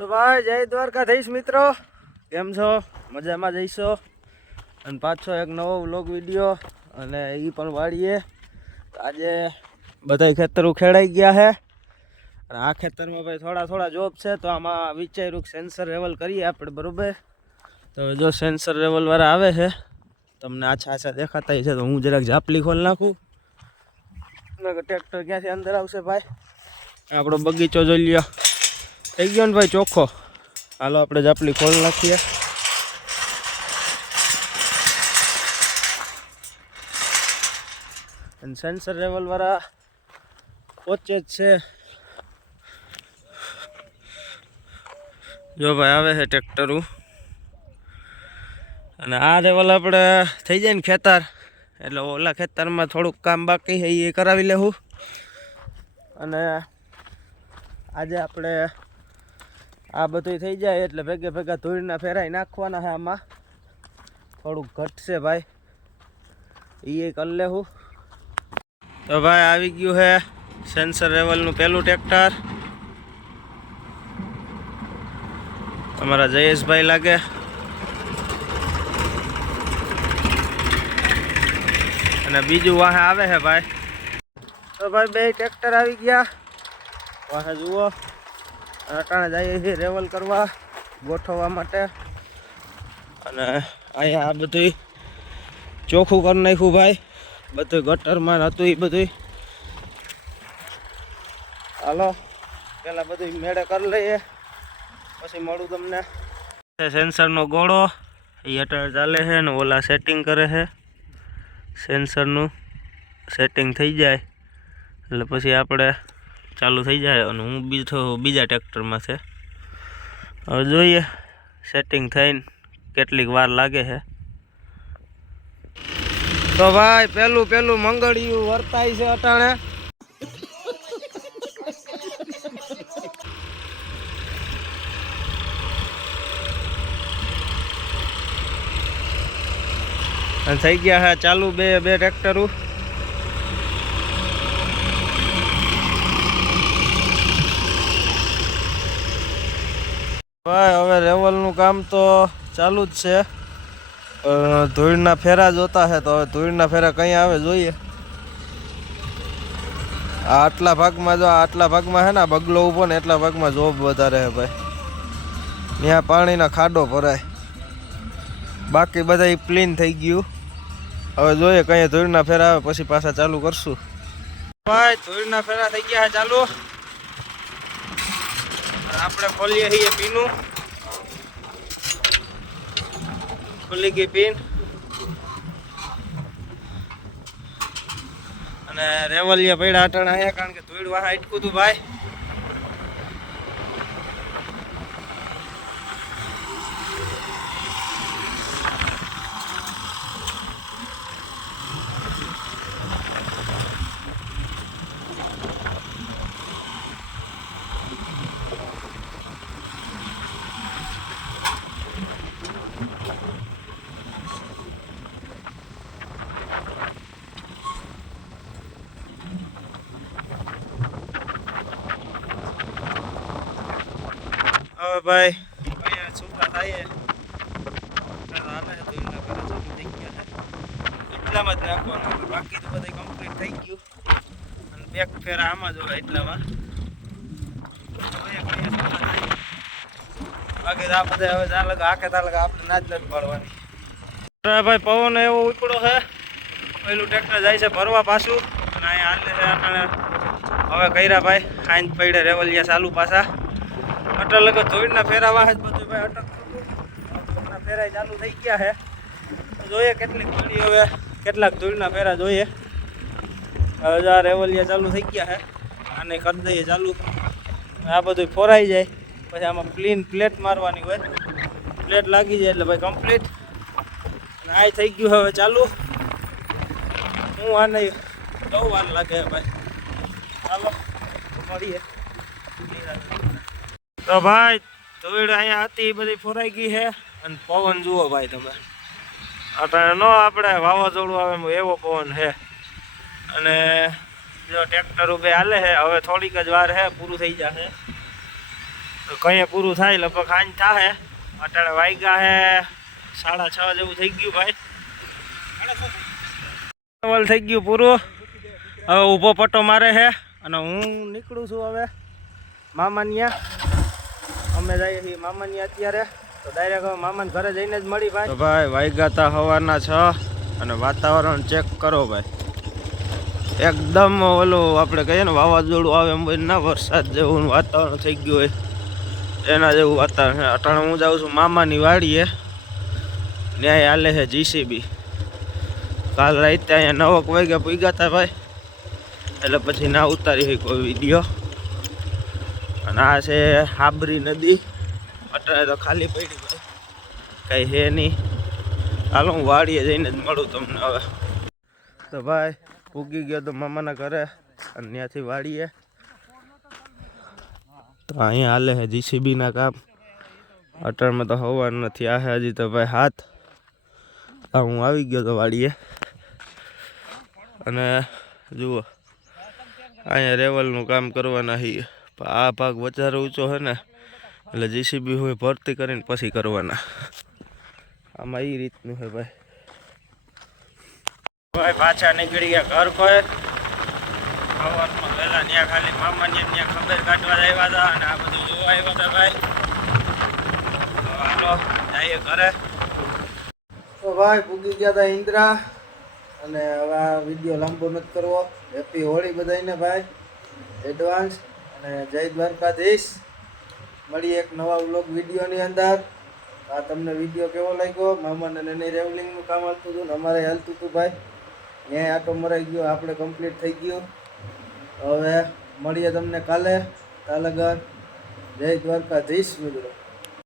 તો ભાઈ જય દ્વારકાધીશ મિત્રો, કેમ છો? મજામાં જઈશો અને પાછો એક નવો વ્લોગ વિડીયો અને એ પણ વાળીએ. આજે બધા ખેતરો ખેડાઈ ગયા છે અને આ ખેતરમાં ભાઈ થોડા જોબ છે, તો આમાં વિચાર્યું સેન્સર લેવલ કરીએ આપણે, બરોબર? તો જો સેન્સર લેવલ વાળા આવે છે, તમને આછા દેખાતા છે, તો હું જરાક ઝાપલી ખોલ નાખું. ટ્રેક્ટર ક્યાંથી અંદર આવશે ભાઈ? આપણો બગીચો જોઈ લ્યો, થઈ ગયો ને ભાઈ ચોખ્ખો. હાલો આપણે ઝાપલી ખોલ નાખીએ. અને સેન્સર લેવલ વાળા પહોંચે જ છે. જો ભાઈ આવે છે ટ્રેક્ટરું, અને આ લેવલ આપણે થઈ જાય ને ખેતર, એટલે ઓલા ખેતરમાં થોડુંક કામ બાકી છે એ કરાવી લેવું. અને આજે આપણે આ બધું થઈ જાય એટલે ભેગા ધૂળના ફેરાઈ નાખવાના છે. આમાં થોડુંક ઘટશે ભાઈ, એ કરી લેવું. તો ભાઈ આવી ગયું છે સેન્સર લેવલનું પહેલું ટ્રેક્ટર. અમારા જયેશભાઈ લાગે. અને બીજું વાહે આવે છે ભાઈ. તો ભાઈ બે ટ્રેક્ટર આવી ગયા વાહે, જુઓ. અટાણે જઈએ છીએ લેવલ કરવા, ગોઠવવા માટે. અને અહીંયા આ બધું ચોખ્ખું કરી નાખ્યું ભાઈ, બધું ગટરમાં હતું એ બધું. હાલો પેલા બધું મેળે કરી લઈએ, પછી મળું તમને. સેન્સરનો ગોળો એ અટાણે ચાલે છે ને ઓલા સેટિંગ કરે છે. સેન્સરનું સેટિંગ થઈ જાય એટલે પછી આપણે ચાલુ થઈ જાય. અને હું બીજા ટ્રેક્ટરમાં છે. હવે જોઈએ સેટિંગ થઈને કેટલીક વાર લાગે છે. તો ભાઈ પેલું મંગળિયું વર્તાય છે અટાણે. અને થઈ ગયા છે ચાલુ બે ટ્રેક્ટરો. ભાઈ હવે લેવલનું કામ તો ચાલુ જ છે. ધૂળના ફેરા જોતા છે, તો હવે ધૂળના ફેરા કઈ આવે જોઈએ. આટલા ભાગમાં જો આટલા ભાગમાં છે ને બગલો ઉભો ને, એટલા ભાગમાં જોબ વધારે છે ભાઈ. ત્યાં પાણીના ખાડો ભરાય, બાકી બધા ક્લીન થઈ ગયું. હવે જોઈએ કઈ ધૂળના ફેરા આવે પછી પાછા ચાલુ કરશું. ભાઈ ધૂળના ફેરા થઈ ગયા છે ચાલુ. આપણે ખોલીએ છીએ પીનું, ખુલી ગઈ પીન. અને રેવલિયા પડ્યા અટાણા અહીંયા, કારણ કે ધૂળ વાહ અટકું હતું ભાઈ. હવે ભાઈ અહીંયા છૂટા થાય એટલામાં જ નાખવાનું, બાકી તો બધું કમ્પ્લીટ થઈ ગયું. અને બેક ફેરા આમાં જ હોય એટલામાં. બાકી તો આ બધા હવે ચાલક આખે ચાલક આપણે ના જ નથી પાડવાની. ભાઈ પવન એવો ઉપડો છે. પેલું ટ્રેક્ટર જાય છે ભરવા પાછું, અને અહીંયા હાલે છે આપણે. હવે કર્યા ભાઈ ખાઈને પડે રેવલિયા ચાલુ પાછા. અટલ લગો ધોળના ફેરા વાહ જ બધું ભાઈ અટક ફેરા ચાલુ થઈ ગયા છે. જોઈએ કેટલીક મળી, હવે કેટલાક ધૂળના ફેરા જોઈએ. હવે આ રેવલિયા ચાલુ થઈ ગયા છે, આને કરી દઈએ ચાલુ. આ બધું ફોરાઈ જાય પછી આમાં ક્લીન પ્લેટ મારવાની હોય. પ્લેટ લાગી જાય એટલે ભાઈ કમ્પ્લીટ. આ થઈ ગયું હવે ચાલુ. હું આ નહીં બહુ વાર લાગે ભાઈ. ચાલો મળીએ. તો ભાઈ ધૂળ અહીંયા હતી બધી ફોરાઈ ગઈ છે. અને પવન જુઓ ભાઈ તમે, અત્યારે ન આપણે વાવાઝોડું આવે એવો પવન છે. અને જો ટ્રેક્ટર બે હાલે છે, હવે થોડીક જ વાર છે પૂરું થઈ જશે. તો કંઈ પૂરું થાય લગભગ ખાંજ થાય. અટાણે વાગ્યા હે 6:30 જેવું થઈ ગયું ભાઈ. ટ્રાવેલ થઈ ગયું પૂરું. હવે ઊભો પટ્ટો મારે છે અને હું નીકળું છું હવે મામાન્યા. અમે જઈએ છીએ મામાન્યા અત્યારે. તો ડાયરેક્ટ હવે મામાને ઘરે જઈને જ મળી ભાઈ. તો ભાઈ વાગ્યા તા સવારના 6 અને વાતાવરણ ચેક કરો ભાઈ. એકદમ ઓલું આપણે કહીએ ને વાવાઝોડું આવે એમ ના, વરસાદ જેવું વાતાવરણ થઈ ગયું હોય એના જેવું વાતાવરણ. અટાણે હું જાઉં છું મામાની વાડીએ. ન્યાય હાલે છે જીસીબી. કાલ રાતે અહીંયા 9 વાગ્યા પૂગ્યા હતા ભાઈ, એટલે પછી ના ઉતારી હોય કોઈ વિડીયો. અને આ છે હાબરી નદી. અટાણે તો ખાલી પડી ભાઈ, કંઈ છે નહીં. હાલો હું વાડીએ જઈને જ મળું તમને હવે. તો ભાઈ પૂગી ગયો તો મામાના ઘરે અને ત્યાંથી વાડીએ. તો અહીંયા હાલે છે જીસીબીના કામ. અટાણમાં તો હવાનું નથી આ હજી તો ભાઈ 7. હું આવી ગયો તો વાડીએ. અને જુઓ અહીંયા રેવલનું કામ કરવાના છીએ. આ ભાગ વધારે ઊંચો છે ને, એટલે જીસીબી હોય ભરતી કરીને પછી કરવાના. આમાં એ રીતનું છે ભાઈ. ભાઈ પાછા નીકળી ગયા ઘર પર. સવારમાં વહેલા ત્યાં ખાલી મામાને ત્યાં ખબર કાઢવા આવ્યા હતા અને આ બધું જોવા આવ્યા હતા ભાઈ. હાલો જઈએ ઘરે. તો ભાઈ પૂગી ગયા હતા ઇન્દ્રા. અને હવે આ વિડીયો લાંબો નથી કરવો. હેપી હોળી બધાને ભાઈ એડવાન્સ. અને જય દ્વારકાધીશ. મળીએ એક નવા વ્લોગ વિડીયોની અંદર. આ તમને વિડીયો કેવો લાગ્યો? મામાને એની રેવલિંગનું કામ હાલતું હતું ને અમારે હાલતું હતું ભાઈ. ન્યાય આટો મરાઈ ગયો, આપણે કમ્પ્લીટ થઈ ગયું. હવે મળીએ તમને કાલે. તાલગર જય દ્વારકાધીશ મિત્રો.